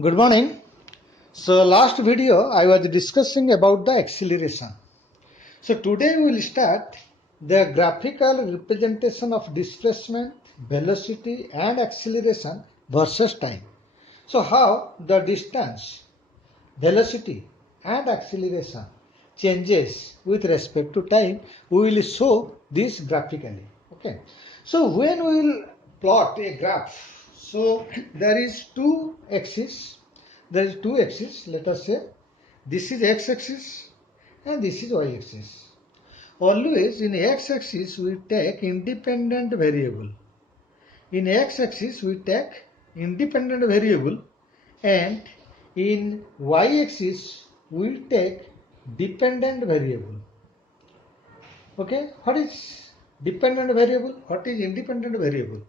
Good morning. So last video I was discussing about the acceleration. So today we will start the graphical representation of displacement, velocity and acceleration versus time. So how the distance, velocity and acceleration changes with respect to time, we will show this graphically. Okay. So when we will plot a graph, so there is two axes. Let us say this is x-axis and this is y-axis. Always in x-axis we take independent variable. In x-axis we take independent variable, and in y-axis we take dependent variable. Okay, what is dependent variable? What is independent variable?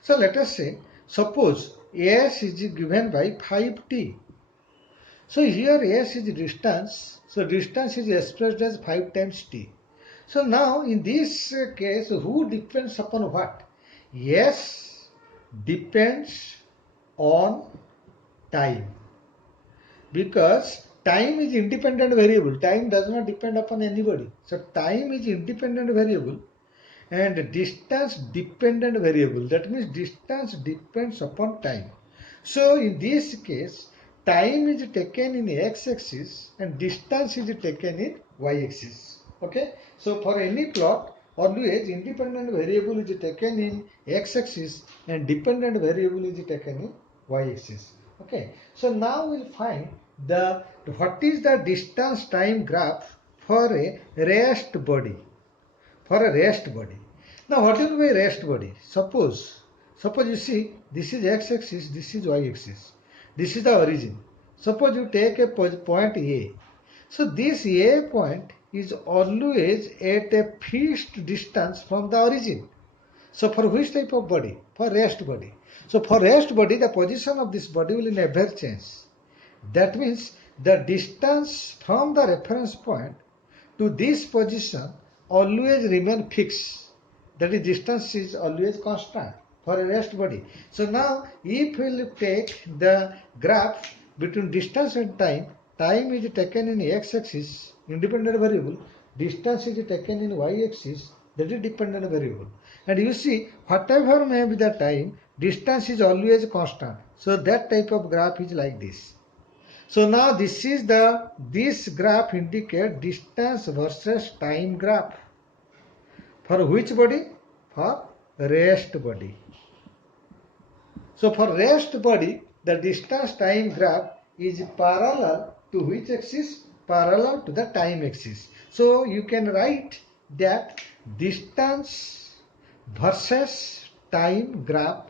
So let us say, suppose s is given by 5t. So here s is distance. So distance is expressed as 5 times t. So now in this case, who depends upon what? S depends on time, because time is independent variable. Time does not depend upon anybody. So time is independent variable and distance dependent variable. That means distance depends upon time. So in this case, time is taken in x-axis and distance is taken in y-axis. Okay. So for any plot, always independent variable is taken in x-axis and dependent variable is taken in y-axis. Okay. So now we'll find what is the distance time graph for a rest body. For a rest body. Now what do you mean by rest body? Suppose you see this is x-axis, this is y-axis. This is the origin. Suppose you take a point A. So this A point is always at a fixed distance from the origin. So for which type of body? For rest body. So for rest body, the position of this body will never change. That means the distance from the reference point to this position always remain fixed. That is, distance is always constant for a rest body. So now if we will take the graph between distance and time, time is taken in x-axis, independent variable, distance is taken in y-axis, that is dependent variable. And you see, whatever may be the time, distance is always constant. So that type of graph is like this. So now this graph indicates distance versus time graph. For which body? For rest body. So for rest body, the distance time graph is parallel to which axis? Parallel to the time axis. So you can write that distance versus time graph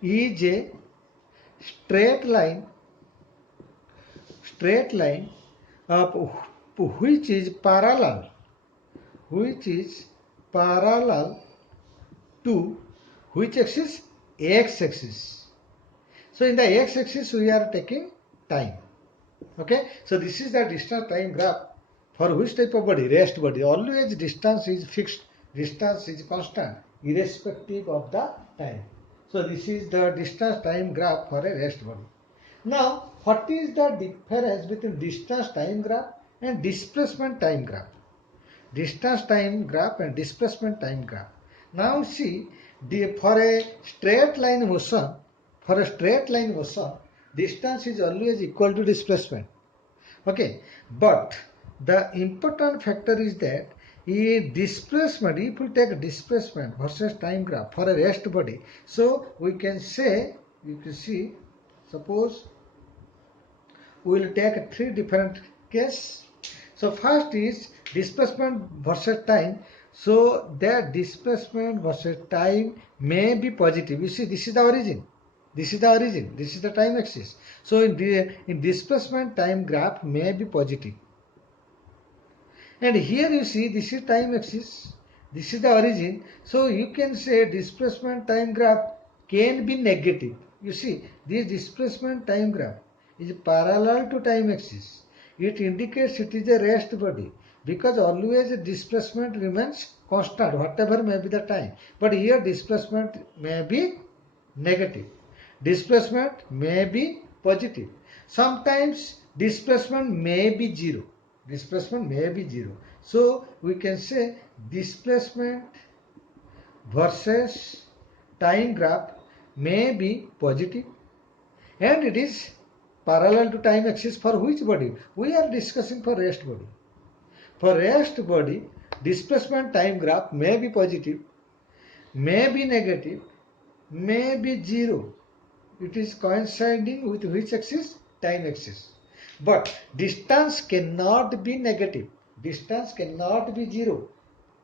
is a straight line which is parallel to which axis? X-axis. So in the x-axis we are taking time. Okay. So this is the distance time graph for which type of body? Rest body. Always distance is fixed. Distance is constant irrespective of the time. So this is the distance time graph for a rest body. Now, what is the difference between distance time graph and displacement time graph? Distance time graph and displacement time graph. Now see, for a straight line motion, distance is always equal to displacement. Okay, but the important factor is that displacement, if we take displacement versus time graph for a rest body, so we can say, you can see, suppose we will take three different cases. So first is displacement versus time. So that displacement versus time may be positive. You see, this is the origin. This is the time axis. So in displacement time graph may be positive. And here you see this is time axis. This is the origin. So you can say displacement time graph can be negative. You see, this displacement time graph is parallel to time axis. It indicates it is a rest body, because always displacement remains constant whatever may be the time. But here displacement may be negative. displacement may be positive. Sometimes displacement may be zero. Displacement may be zero. So we can say displacement versus time graph may be positive and it is parallel to time axis for which body? We are discussing for rest body. For rest body, displacement time graph may be positive, may be negative, may be zero. It is coinciding with which axis? Time axis. But distance cannot be negative. Distance cannot be zero.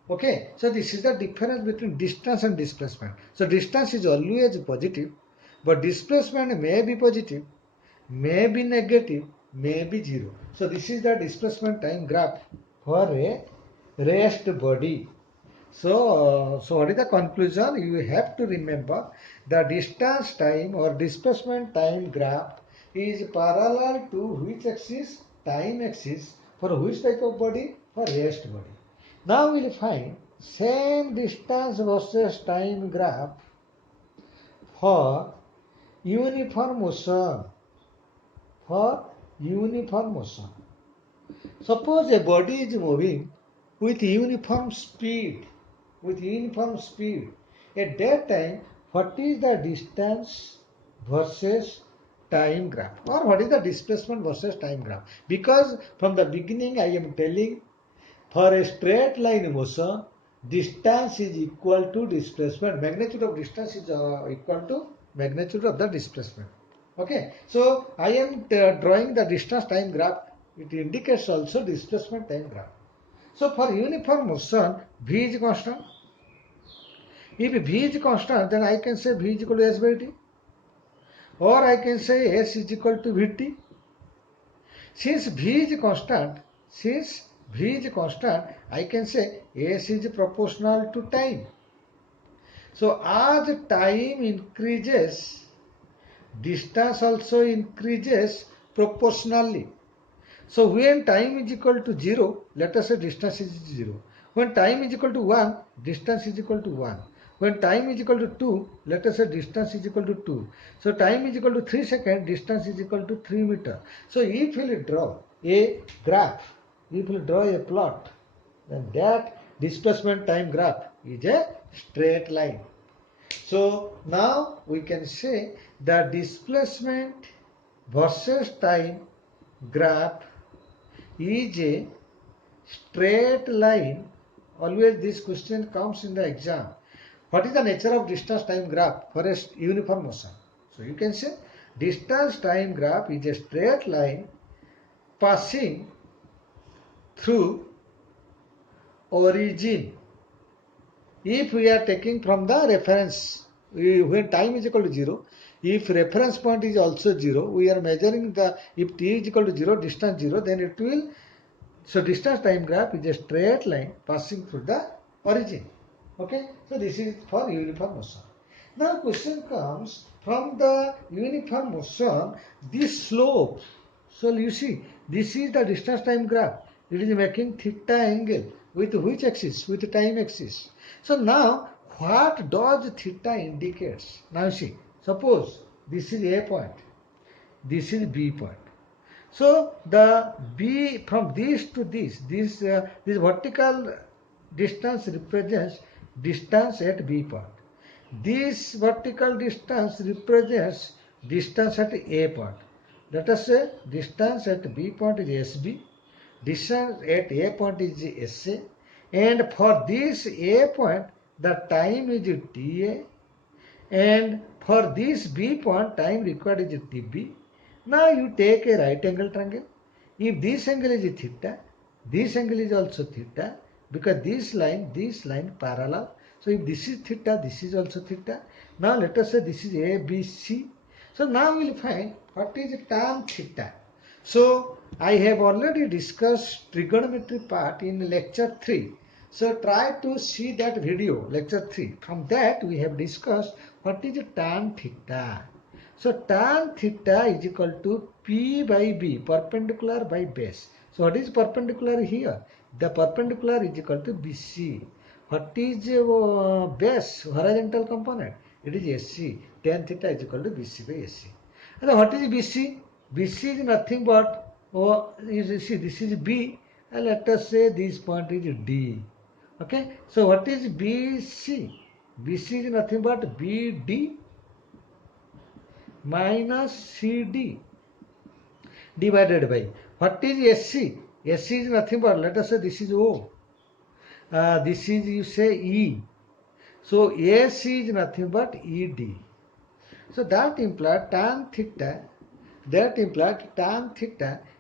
Okay, so this is the difference between distance and displacement. So distance is always positive, but displacement may be positive, may be negative, may be zero. So this is the displacement time graph for a rest body. So what is the conclusion? You have to remember the distance time or displacement time graph is parallel to which axis? Time axis. For which type of body? For rest body. Now we will find same distance versus time graph for uniform motion. For uniform motion. Suppose a body is moving with uniform speed. With uniform speed. At that time, what is the distance versus time graph? Or what is the displacement versus time graph? Because from the beginning I am telling for a straight line motion, distance is equal to displacement. Magnitude of distance is equal to magnitude of the displacement. Okay, so I am drawing the distance time graph. It indicates also displacement time graph. So for uniform motion, V is constant. If V is constant, then I can say V is equal to S by T. Or I can say S is equal to Vt. Since V is constant, I can say S is proportional to time. So as time increases, distance also increases proportionally. So when time is equal to 0, let us say distance is 0. When time is equal to 1, distance is equal to 1. When time is equal to 2, let us say distance is equal to 2. So time is equal to 3 seconds, distance is equal to 3 meters. So if we draw a graph, if we draw a plot, then that displacement time graph is a straight line. So now we can say the displacement versus time graph is a straight line. Always this question comes in the exam. What is the nature of distance time graph for a uniform motion? So you can say distance time graph is a straight line passing through origin. If we are taking from the reference, when time is equal to 0, if reference point is also 0, we are measuring the, if t is equal to 0, distance 0, then it will, so distance time graph is a straight line passing through the origin. Okay, so this is for uniform motion. Now question comes, from the uniform motion, this slope, so you see, this is the distance time graph. It is making theta angle with which axis? With the time axis. So now what does theta indicates? Now see, suppose this is A point, this is B point. So the B, from this to this vertical distance represents distance at B point. This vertical distance represents distance at A point. Let us say distance at B point is SB, distance at A point is SA, and for this A point the time is TA, and for this B point time required is TB. Now you take a right angle triangle. If this angle is theta, this angle is also theta, because this line parallel. So if this is theta, this is also theta. Now let us say this is ABC. So now we will find what is tan theta. So I have already discussed trigonometry part in lecture 3. So try to see that video, lecture 3. From that we have discussed what is tan theta. So tan theta is equal to P by B, perpendicular by base. So what is perpendicular here? The perpendicular is equal to BC. What is base, horizontal component? It is SC. Tan theta is equal to BC by SC. And what is BC? BC is nothing but, see, this is B, and let us say this point is D. Okay, so what is BC? BC is nothing but BD minus CD divided by, what is SC? SC is nothing but, let us say this is O. This is, you say, E. So AC is nothing but ED. So that implies tan theta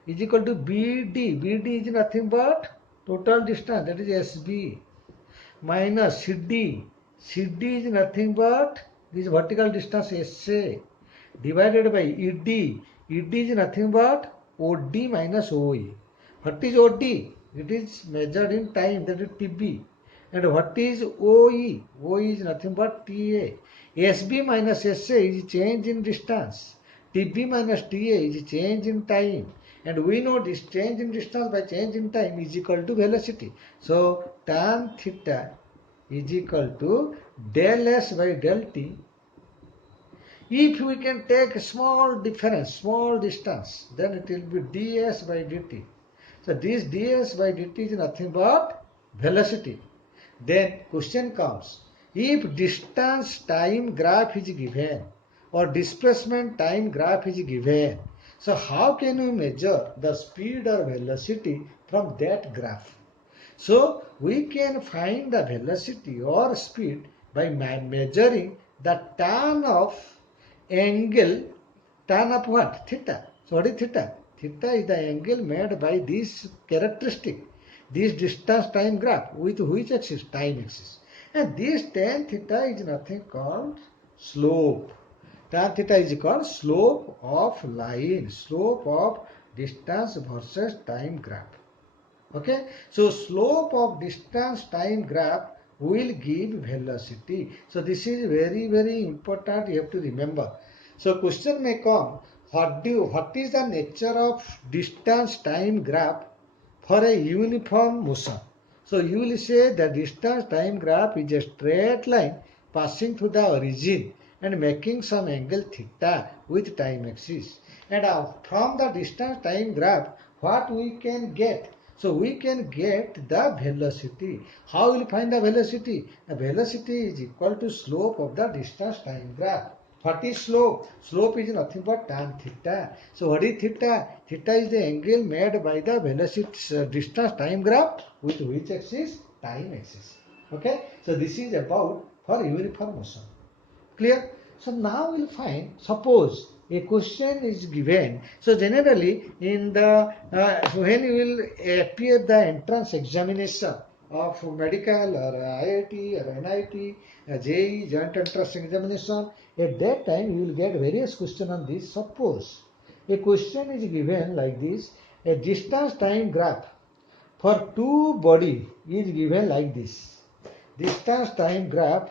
is equal to BD. BD is nothing but total distance, that is SB, minus CD. CD is nothing but this vertical distance SA, divided by ED. ED is nothing but OD minus OE. What is OD? It is measured in time, that is TB. And what is OE? OE is nothing but TA. SB minus SA is change in distance. TB minus TA is change in time. And we know this change in distance by change in time is equal to velocity. So tan theta is equal to del S by del T. If we can take a small difference, small distance, then it will be ds by dt. So this ds by dt is nothing but velocity. Then question comes, if distance time graph is given or displacement time graph is given, so how can we measure the speed or velocity from that graph? So we can find the velocity or speed by measuring the tan of angle, tan of what? Theta. So what is theta? Theta is the angle made by this characteristic, this distance time graph, with which axis? Time axis. And this tan theta is nothing called slope. Tan theta is called slope of line, slope of distance versus time graph. Okay, so slope of distance time graph will give velocity. So this is very, very important, you have to remember. So question may come, what is the nature of distance time graph for a uniform motion? So you will say the distance time graph is a straight line passing through the origin and making some angle theta with time axis. And from the distance time graph, what we can get? So we can get the velocity. How will we find the velocity? The velocity is equal to slope of the distance time graph. What is slope? Slope is nothing but tan theta. So what is theta? Theta is the angle made by the velocity distance time graph with which axis? Time axis. Okay. So this is about for uniform motion. Clear? So now we'll find, suppose a question is given. So generally in the when you will appear the entrance examination of medical or IIT or NIT, JEE, joint entrance examination, at that time you will get various questions on this. Suppose a question is given like this, a distance time graph for two body is given like this. Distance time graph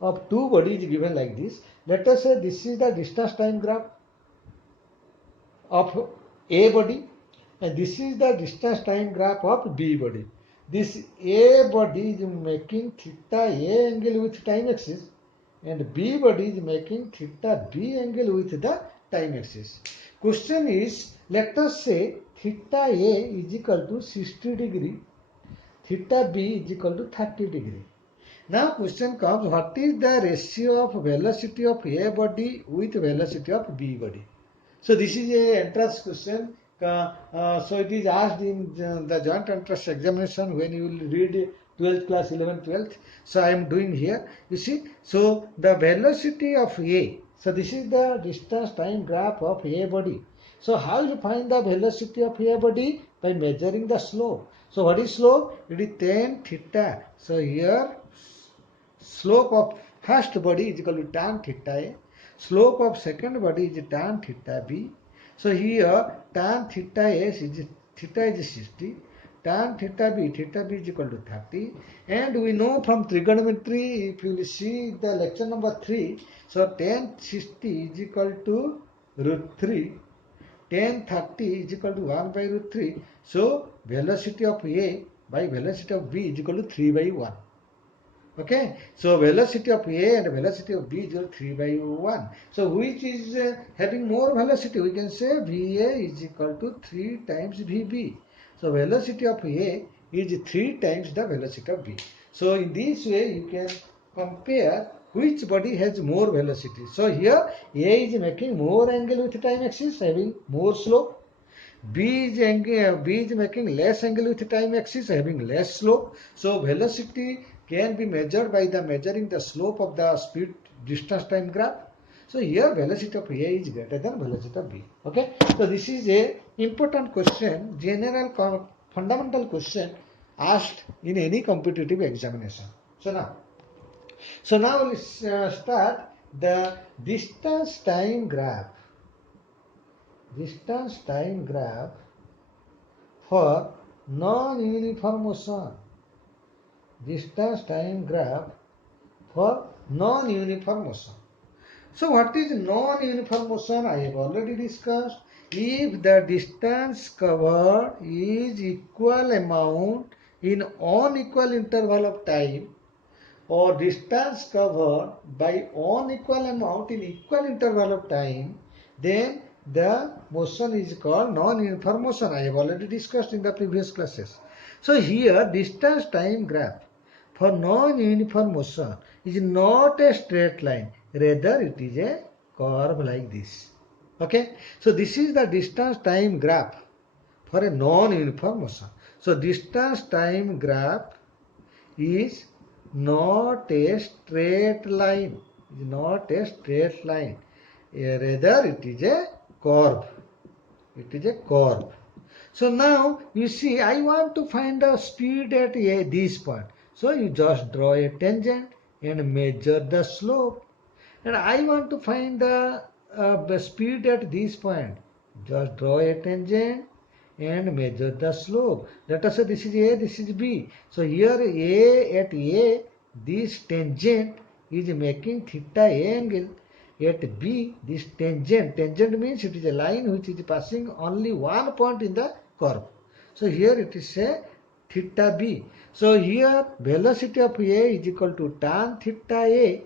of two bodies given like this. Let us say this is the distance time graph of A body and this is the distance time graph of B body. This A body is making theta A angle with time axis and B body is making theta B angle with the time axis. Question is, let us say theta A is equal to 60 degree, theta B is equal to 30 degree. Now question comes, what is the ratio of velocity of A body with velocity of B body? So this is a entrance question. So it is asked in the joint entrance examination when you will read 12th class, 11th, 12th. So I am doing here. You see, so the velocity of A. So this is the distance time graph of A body. So how you find the velocity of A body? By measuring the slope. So what is slope? It is tan theta. So here slope of first body is equal to tan theta A. Slope of second body is tan theta B. So here tan theta A is theta is 60. Tan theta B is equal to 30. And we know from trigonometry, if you will see the lecture number 3, so tan 60 is equal to root 3. Tan 30 is equal to 1 by root 3. So velocity of A by velocity of B is equal to 3 by 1. Okay, so velocity of A and velocity of B is 3 by 1. So which is having more velocity? We can say VA is equal to 3 times VB. So velocity of A is 3 times the velocity of B. So in this way you can compare which body has more velocity. So here A is making more angle with time axis, having more slope. B is making less angle with time axis, having less slope. So velocity can be measured by the measuring the slope of the speed distance time graph. So here velocity of A is greater than velocity of B. Okay. So this is a important question, general fundamental question asked in any competitive examination. So now let's start the distance time graph. Distance time graph for non-uniform motion. Distance time graph for non-uniform motion. So what is non-uniform motion? I have already discussed. If the distance covered is equal amount in unequal interval of time, or distance covered by unequal amount in equal interval of time, then the motion is called non-uniform motion. I have already discussed in the previous classes. So here distance time graph for non-uniform motion is not a straight line, rather it is a curve like this. Okay, so this is the distance time graph for a non-uniform motion. So distance time graph is not a straight line. It is not a straight line. Rather, it is a curve. It is a curve. So now you see, I want to find the speed at this point. So you just draw a tangent and measure the slope. And I want to find the speed at this point. Just draw a tangent and measure the slope. Let us say this is A, this is B. So here at A, this tangent is making theta A angle. At B, this tangent means it is a line which is passing only one point in the curve. So here it is a theta B. So here velocity of A is equal to tan theta A.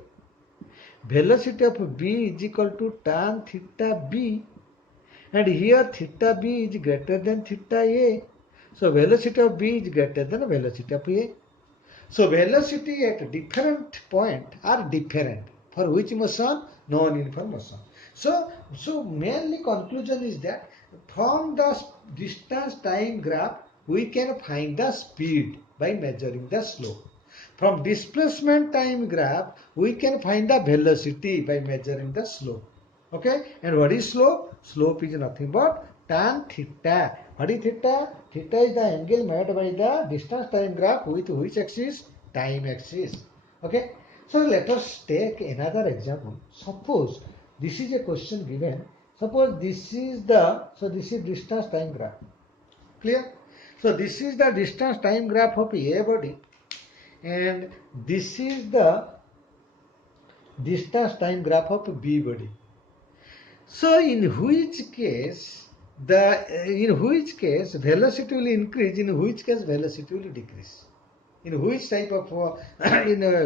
Velocity of B is equal to tan theta B. And here theta B is greater than theta A. So velocity of B is greater than velocity of A. So velocity at different point are different. For which motion? Non-uniform motion. So mainly conclusion is that from the distance time graph we can find the speed by measuring the slope. From displacement time graph we can find the velocity by measuring the slope. Okay, and what is slope? Slope is nothing but tan theta. What is theta? Theta is the angle made by the distance time graph with which axis? Time axis. Okay, so let us take another example. Suppose this is a question given. Suppose this is distance time graph. Clear? So this is the distance time graph of A body, and this is the distance time graph of B body. So in which case velocity will increase, in which case velocity will decrease? In which type of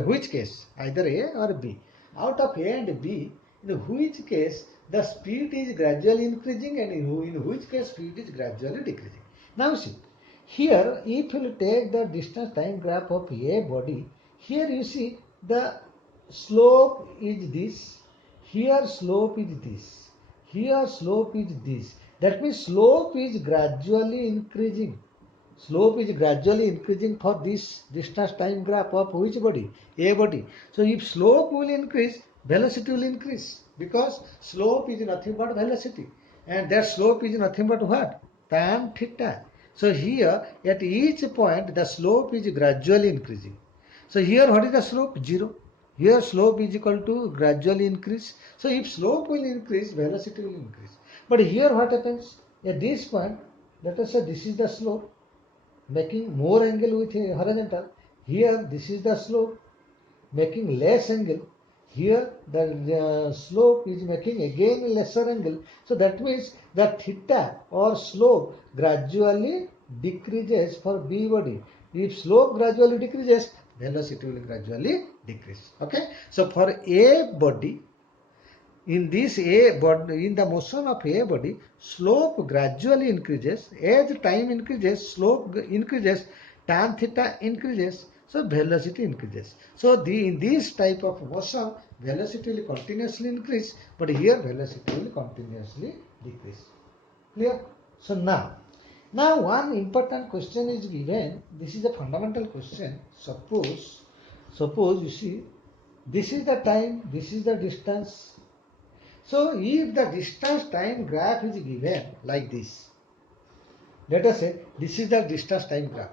which case, either A or B? Out of A and B, in which case the speed is gradually increasing, and in which case speed is gradually decreasing? Now see, here if you take the distance time graph of A body, here you see the slope is this, here slope is this, here slope is this. That means slope is gradually increasing. Slope is gradually increasing for this distance time graph of which body? A body. So if slope will increase, velocity will increase, because slope is nothing but velocity, and that slope is nothing but what? Tan theta. So here at each point the slope is gradually increasing. So here what is the slope? 0. Here slope is equal to gradually increase. So if slope will increase, velocity will increase. But here what happens? At this point, let us say this is the slope, making more angle with a horizontal. Here this is the slope, making less angle. Here the slope is making again lesser angle. So that means the theta or slope gradually decreases for B body. If slope gradually decreases, velocity will gradually decrease. Okay. So for a body, in this a body, in the motion of a body, slope gradually increases. As time increases, slope increases, tan theta increases, so velocity increases. So in this type of motion, velocity will continuously increase, but here velocity will continuously decrease. Clear? So now one important question is given. This is a fundamental question. Suppose you see, this is the time, this is the distance. So if the distance time graph is given like this, let us say this is the distance time graph.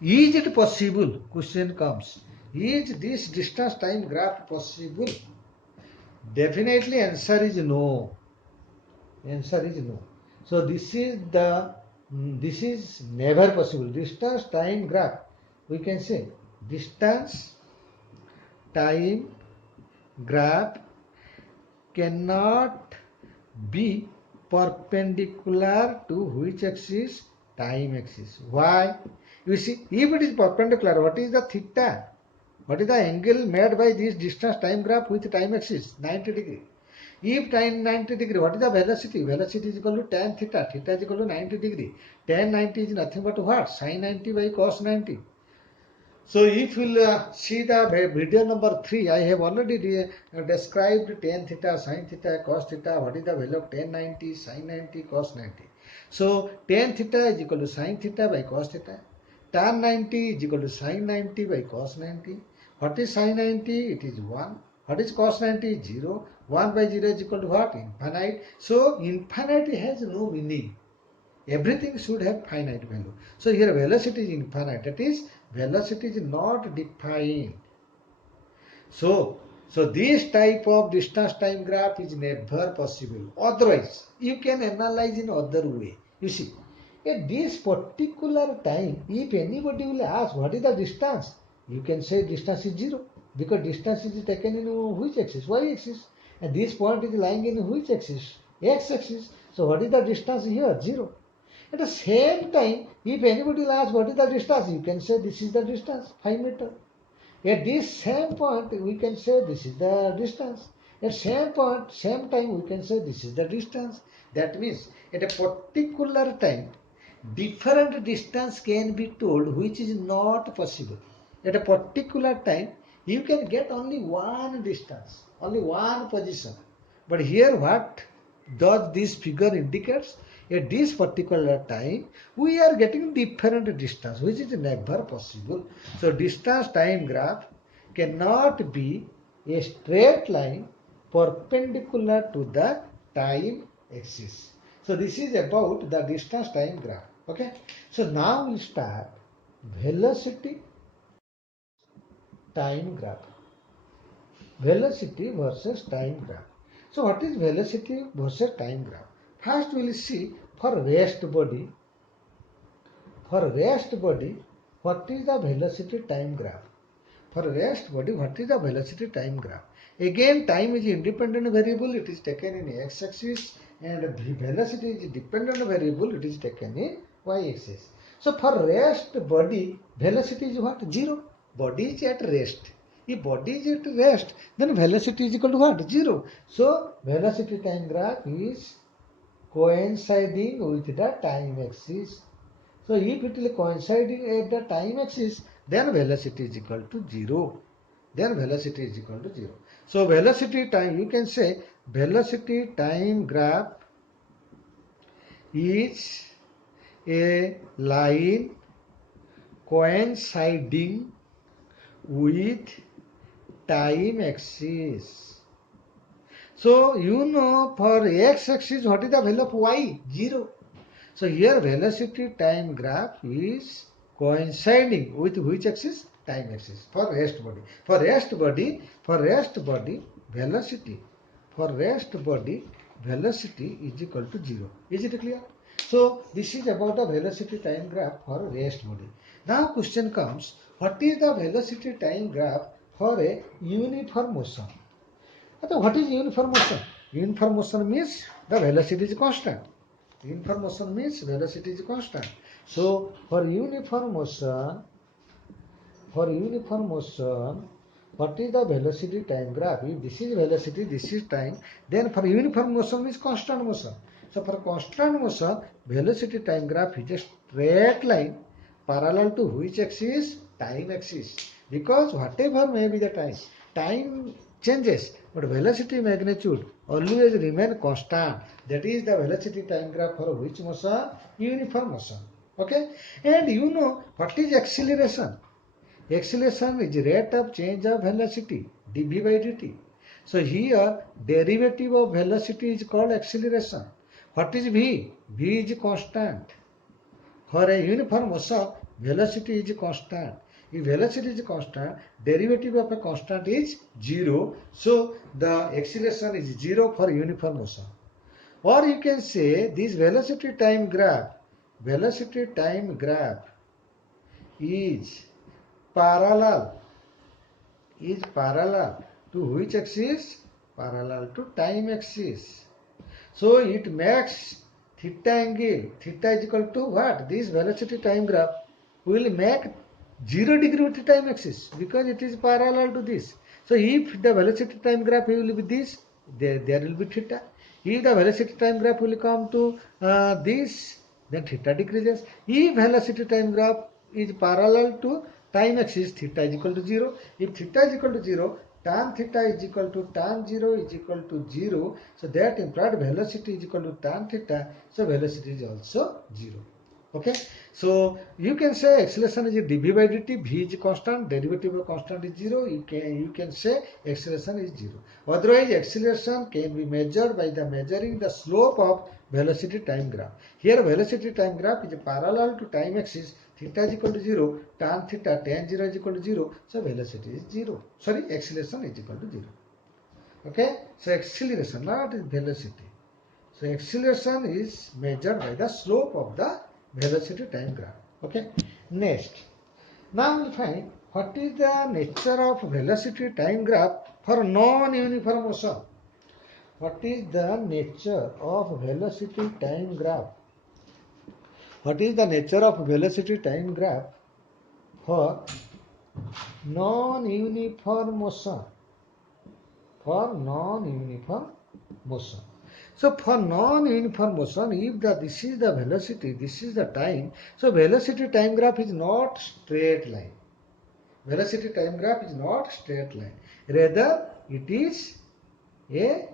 Is it possible? Question comes. Is this distance time graph possible? Definitely answer is no. Answer is no. So this is never possible. Distance time graph. We can say distance time graph cannot be perpendicular to which axis? Time axis. Why? You see, if it is perpendicular, what is the theta? What is the angle made by this distance time graph with time axis? 90 degree. If time 90 degree, what is the velocity? Velocity is equal to tan theta. Theta is equal to 90 degree. Tan 90 is nothing but what? Sin 90 by cos 90. So if you will see the video number 3, I have already described tan theta, sin theta, cos theta. What is the value of tan 90, sin 90, cos 90? So tan theta is equal to sin theta by cos theta. Tan 90 is equal to sin 90 by cos 90. What is sin 90? It is 1. What is cos 90? 0. 1 by 0 is equal to what? Infinite. So infinity has no meaning. Everything should have finite value. So here velocity is infinite. That is, velocity is not defined. So this type of distance time graph is never possible. Otherwise, you can analyze in other way. You see, at this particular time, if anybody will ask what is the distance, you can say distance is 0, because distance is taken in which axis? Y axis. And this point is lying in which axis? X axis. So what is the distance here? 0. At the same time, if anybody will ask what is the distance, you can say this is the distance, 5 meters. At this same point, we can say this is the distance. At same point, same time, we can say this is the distance. That means at a particular time, different distance can be told, which is not possible. At a particular time, you can get only one distance, only one position. But here what does this figure indicates? At this particular time, we are getting different distance, which is never possible. So distance time graph cannot be a straight line perpendicular to the time axis. So this is about the distance time graph. Okay. So now we start velocity time graph. Velocity versus time graph. So what is velocity versus time graph? First we will see for rest body. For rest body, what is the velocity time graph? For rest body, what is the velocity time graph? Again, time is independent variable. It is taken in x-axis, and velocity is dependent variable. It is taken in y-axis. So for rest body, velocity is what? 0. Body is at rest. If body is at rest, then velocity is equal to what? 0. So velocity time graph is coinciding with the time axis. So if it is coinciding at the time axis, then velocity is equal to 0. Then velocity is equal to 0. So velocity time, you can say velocity time graph is a line coinciding with time axis. So you know for x-axis what is the value of y? 0. So here velocity time graph is coinciding with which axis? Time axis for rest body. For rest body, velocity. For rest body, velocity is equal to 0. Is it clear? So this is about the velocity time graph for rest body. Now question comes, what is the velocity time graph for a uniform motion? So what is uniform motion? Uniform motion means the velocity is constant. Uniform motion means velocity is constant. So for uniform motion, for uniform motion, what is the velocity time graph? If this is velocity, this is time, then for uniform motion is constant motion. So for constant motion, velocity time graph is a straight line parallel to which axis? Time axis. Because whatever may be the time changes, but velocity magnitude always remain constant. That is the velocity time graph for which motion? Uniform motion. Okay? And you know what is acceleration? Acceleration is rate of change of velocity, dv by dt. So here derivative of velocity is called acceleration. What is v? V is constant. For a uniform motion, velocity is constant. If velocity is constant, derivative of a constant is 0. So the acceleration is 0 for uniform motion. Or you can say this velocity time graph is parallel to which axis? Parallel to time axis. So it makes theta angle, theta is equal to what? This velocity time graph will make 0 degree with the time axis because it is parallel to this. So if the velocity time graph will be this, there will be theta. If the velocity time graph will come to this, then theta decreases. If velocity time graph is parallel to time axis, theta is equal to 0. If theta is equal to 0, tan theta is equal to tan 0 is equal to 0. So that implied velocity is equal to tan theta. So velocity is also 0. Okay. So you can say acceleration is dv by dt, v is constant, derivative of constant is 0. You can say acceleration is 0. Otherwise, acceleration can be measured by the measuring the slope of velocity time graph. Here velocity time graph is parallel to time axis. Theta is equal to 0, tan theta, tan 0 is equal to 0. So velocity is 0. Sorry, acceleration is equal to 0. Okay. So acceleration, not velocity. So acceleration is measured by the slope of the velocity time graph. Okay. Next, now we'll find what is the nature of velocity time graph for non-uniform motion. What is the nature of velocity time graph? What is the nature of velocity time graph for non-uniform motion? For non-uniform motion. So for non-uniform motion, if this is the velocity, this is the time, so velocity time graph is not straight line. Velocity time graph is not straight line. Rather, it is a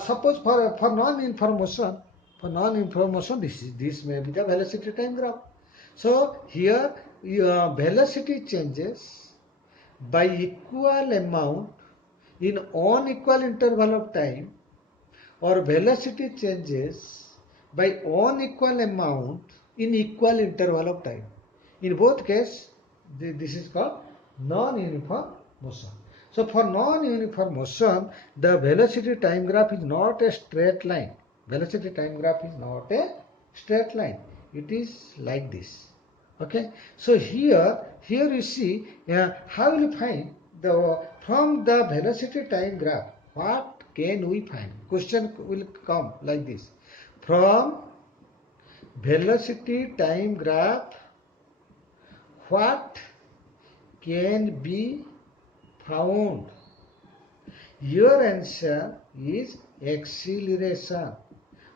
suppose for non-uniform motion, this may be the velocity time graph. So here velocity changes by equal amount in unequal interval of time, or velocity changes by unequal amount in equal interval of time. In both cases, this is called non-uniform motion. So for non-uniform motion, the velocity time graph is not a straight line. Velocity time graph is not a straight line. It is like this. Okay. So here you see how will you find from the velocity time graph, what can we find? Question will come like this. From velocity time graph, what can be found? Your answer is acceleration.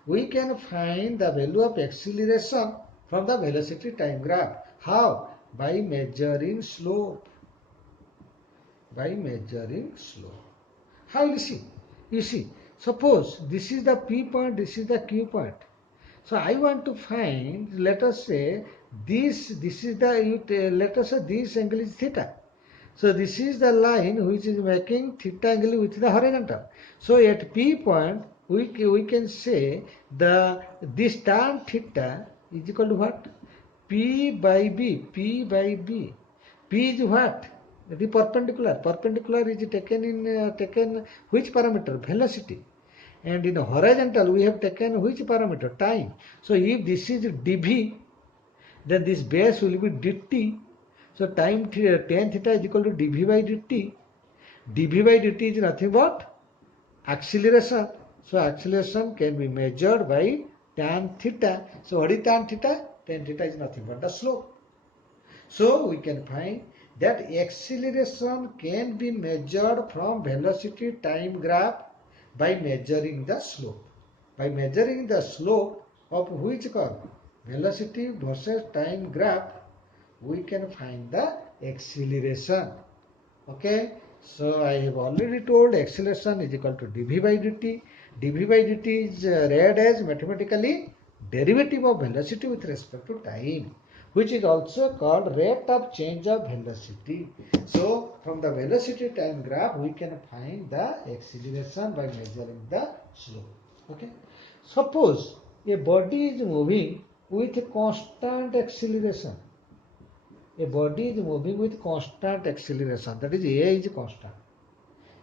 We can find the value of acceleration from the velocity time graph. How? By measuring slope. By measuring slope. How will you see? You see, suppose this is the P point, this is the Q point. So I want to find, let us say, this is the, let us say this angle is theta. So this is the line which is making theta angle with the horizontal. So at P point, we can say this tan theta is equal to what? P by B. P by B. P is what? The perpendicular. Perpendicular is taken which parameter? Velocity. And in horizontal we have taken which parameter? Time. So if this is dv, then this base will be dt. So tan theta is equal to dv by dt. dv by dt is nothing but acceleration. So acceleration can be measured by tan theta. So what is tan theta? Tan theta is nothing but the slope. So we can find that acceleration can be measured from velocity time graph by measuring the slope. By measuring the slope of which curve? Velocity versus time graph, we can find the acceleration. Okay, so I have already told acceleration is equal to dv by dt. dv by dt is read as mathematically derivative of velocity with respect to time, which is also called rate of change of velocity. So from the velocity time graph we can find the acceleration by measuring the slope. Okay, suppose a body is moving with constant acceleration. A body is moving with constant acceleration, that is A is constant.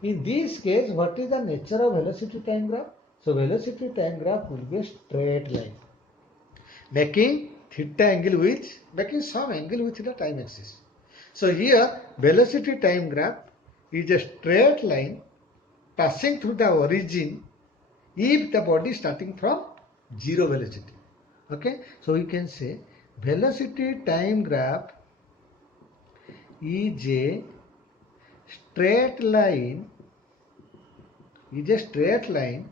In this case, what is the nature of velocity time graph? So velocity time graph will be a straight line, making theta angle with, making some angle with the time axis. So here velocity time graph is a straight line passing through the origin if the body is starting from zero velocity. Okay, so we can say velocity time graph is a straight line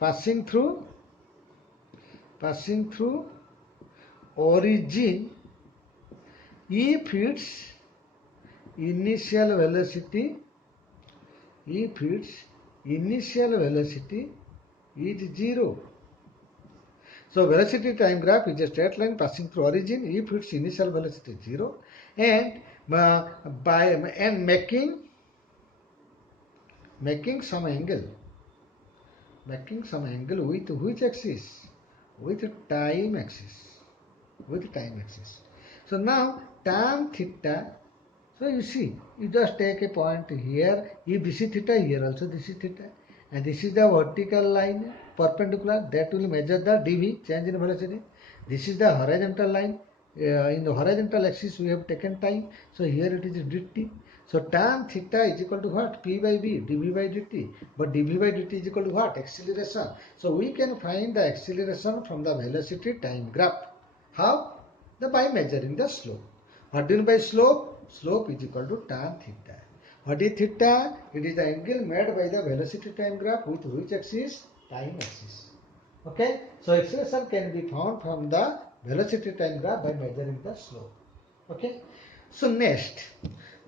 passing through origin if its initial velocity is zero. So velocity time graph is a straight line passing through origin if its initial velocity is zero, and making some angle with which axis? With time axis. So now tan theta. So you see, you just take a point here. If this is theta, here also this is theta, and this is the vertical line perpendicular that will measure the dv, change in velocity. This is the horizontal line. In the horizontal axis we have taken time, so here it is dt. So tan theta is equal to what? P by V, dv by dt. But dv by dt is equal to what? Acceleration. So we can find the acceleration from the velocity time graph. How? By measuring the slope. What do you mean by slope? Slope is equal to tan theta. What is theta? It is the angle made by the velocity time graph with which axis? Time axis. Okay, so acceleration can be found from the velocity time graph by measuring the slope. Okay, so next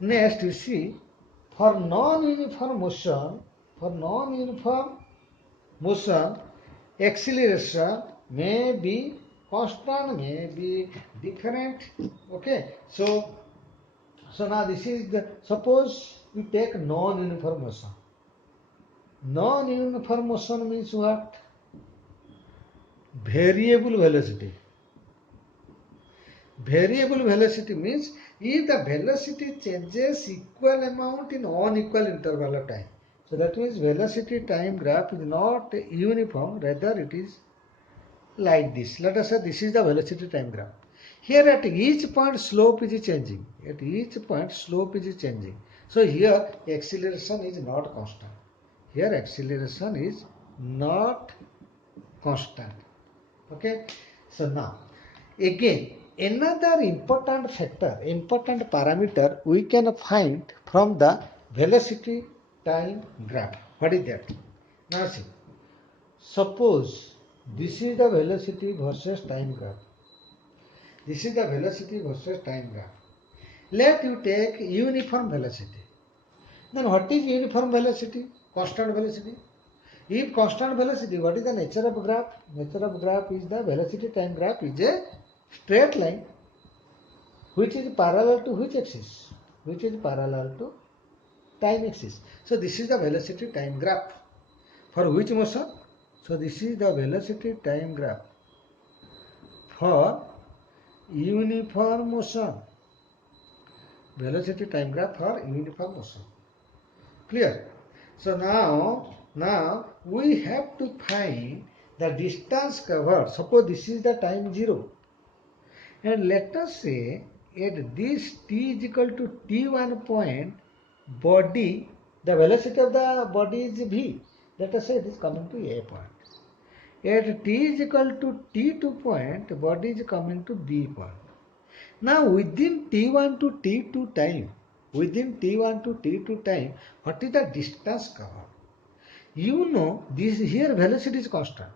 you see, for non-uniform motion, acceleration may be constant, may be different. Okay, so now this is the, suppose we take non-uniform motion. Non-uniform motion means what? Variable velocity. Variable velocity means if the velocity changes equal amount in unequal interval of time. So that means velocity time graph is not uniform, rather it is like this. Let us say this is the velocity time graph. Here at each point slope is changing. So here acceleration is not constant. Okay. So now again another important parameter we can find from the velocity time graph. What is that? Now see, suppose this is the velocity versus time graph. Let you take uniform velocity. Then what is uniform velocity? Constant velocity. If constant velocity, what is the nature of graph? Nature of graph is the velocity time graph is a straight line which is parallel to which axis? Which is parallel to time axis. So this is the velocity time graph. For which motion? So this is the velocity time graph for uniform motion. Velocity time graph for uniform motion. Clear? So now we have to find the distance covered. Suppose this is the time 0. And let us say at this t is equal to t1 point, body, the velocity of the body is v. Let us say it is coming to a point. At t is equal to t2 point, body is coming to b point. Now within t1 to t2 time, what is the distance covered? You know this here velocity is constant.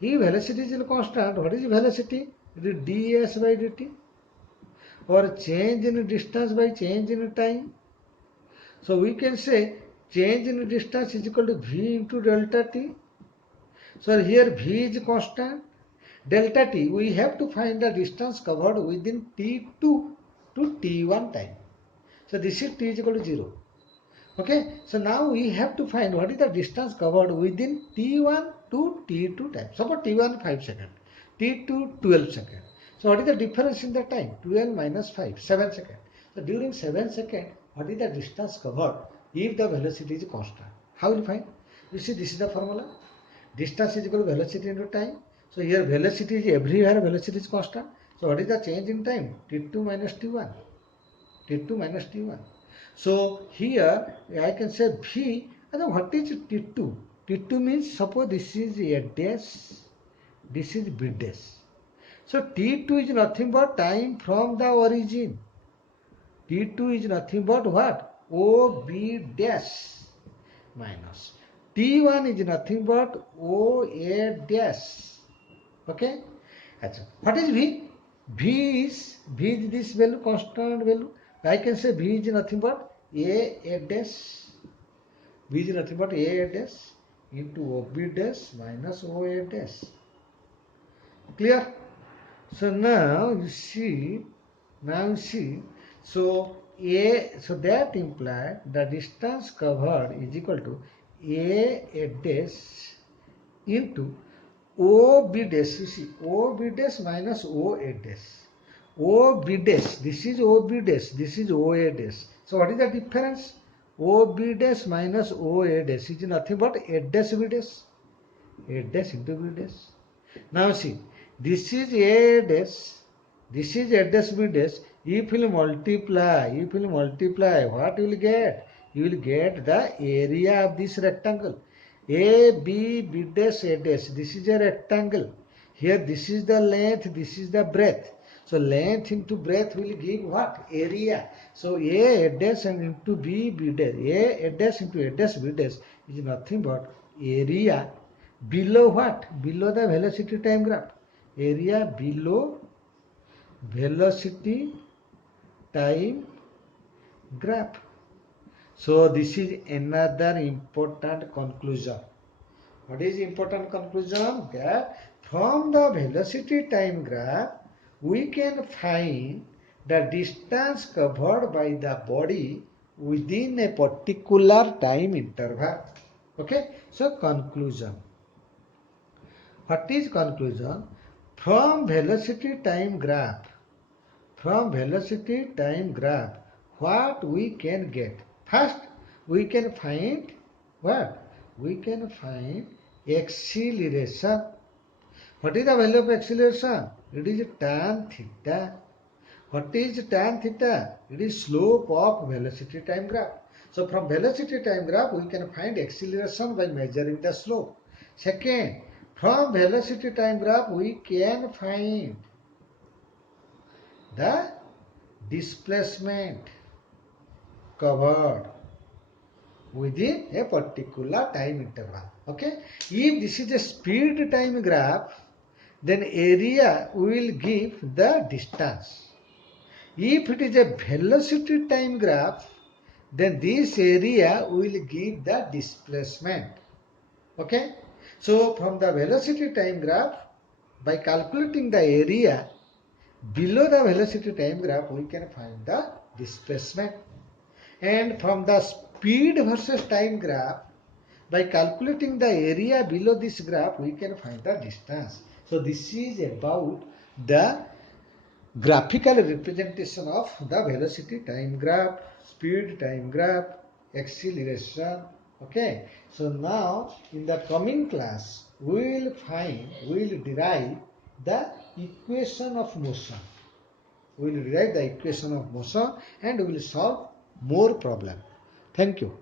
If velocity is constant, what is velocity? It is ds by dt, or change in distance by change in time. So we can say change in distance is equal to v into delta t. So here v is constant. Delta t, we have to find the distance covered within t2 to t1 time. So this is t is equal to 0. Okay, so now we have to find what is the distance covered within t1 to t2 time. Suppose t1 5 seconds, t2 12 seconds. So what is the difference in the time? 12 minus 5, 7 seconds. So during 7 seconds, what is the distance covered if the velocity is constant? How will you find? You see, this is the formula. Distance is equal to velocity into time. So here velocity is everywhere, velocity is constant. So what is the change in time? T2 minus T1. T2 minus T1. So here I can say V, and what is T2? T2 means suppose this is A dash, this is B dash. So T2 is nothing but time from the origin. T2 is nothing but what? OB dash minus. T1 is nothing but OA dash. Okay? What is V? V is this value, constant value. I can say V is nothing but A dash. V is nothing but A dash into OB dash minus OA dash. Clear? So now you see, so that implies the distance covered is equal to A dash into OB dash. You see, OB dash minus OA dash. OB dash, this is OB dash, this is OA dash. So what is the difference? OB dash minus OA dash is nothing but A dash B dash. A dash into B dash. Now see, this is A dash, this is A dash B dash. If you multiply, what you will get? You will get the area of this rectangle. A, B, B dash, A dash. This is a rectangle. Here this is the length, this is the breadth. So length into breadth will give what? Area. So A dash and into B, B dash. A dash into A dash, B dash is nothing but area below what? Below the velocity time graph. Area below velocity time graph. So this is another important conclusion. What is important conclusion? That from the velocity time graph, we can find the distance covered by the body within a particular time interval. Okay, so conclusion. What is conclusion? From velocity time graph, what we can get? First, we can find what? We can find acceleration. What is the value of acceleration? It is tan theta. What is tan theta? It is slope of velocity time graph. So from velocity time graph, we can find acceleration by measuring the slope. Second, from velocity time graph, we can find the displacement covered within a particular time interval. Okay? If this is a speed time graph, then area will give the distance. If it is a velocity time graph, then this area will give the displacement. Okay? So from the velocity time graph, by calculating the area below the velocity time graph, we can find the displacement. And from the speed versus time graph, by calculating the area below this graph, we can find the distance. So this is about the graphical representation of the velocity time graph, speed time graph, acceleration. Okay. So now in the coming class, we will derive the equation of motion. We will derive the equation of motion and we will solve more problem. Thank you.